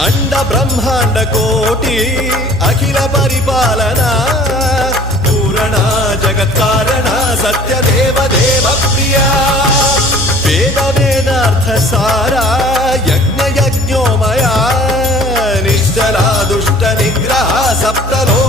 अंड ब्रह्मांड कोटि अखिल परिपालना पूरणा जगत्कारणा सत्यदेव देव प्रिया वेद वेदार्थ सारा यज्ञ यज्ञोमया निश्चला दुष्ट निग्रह सप्तलो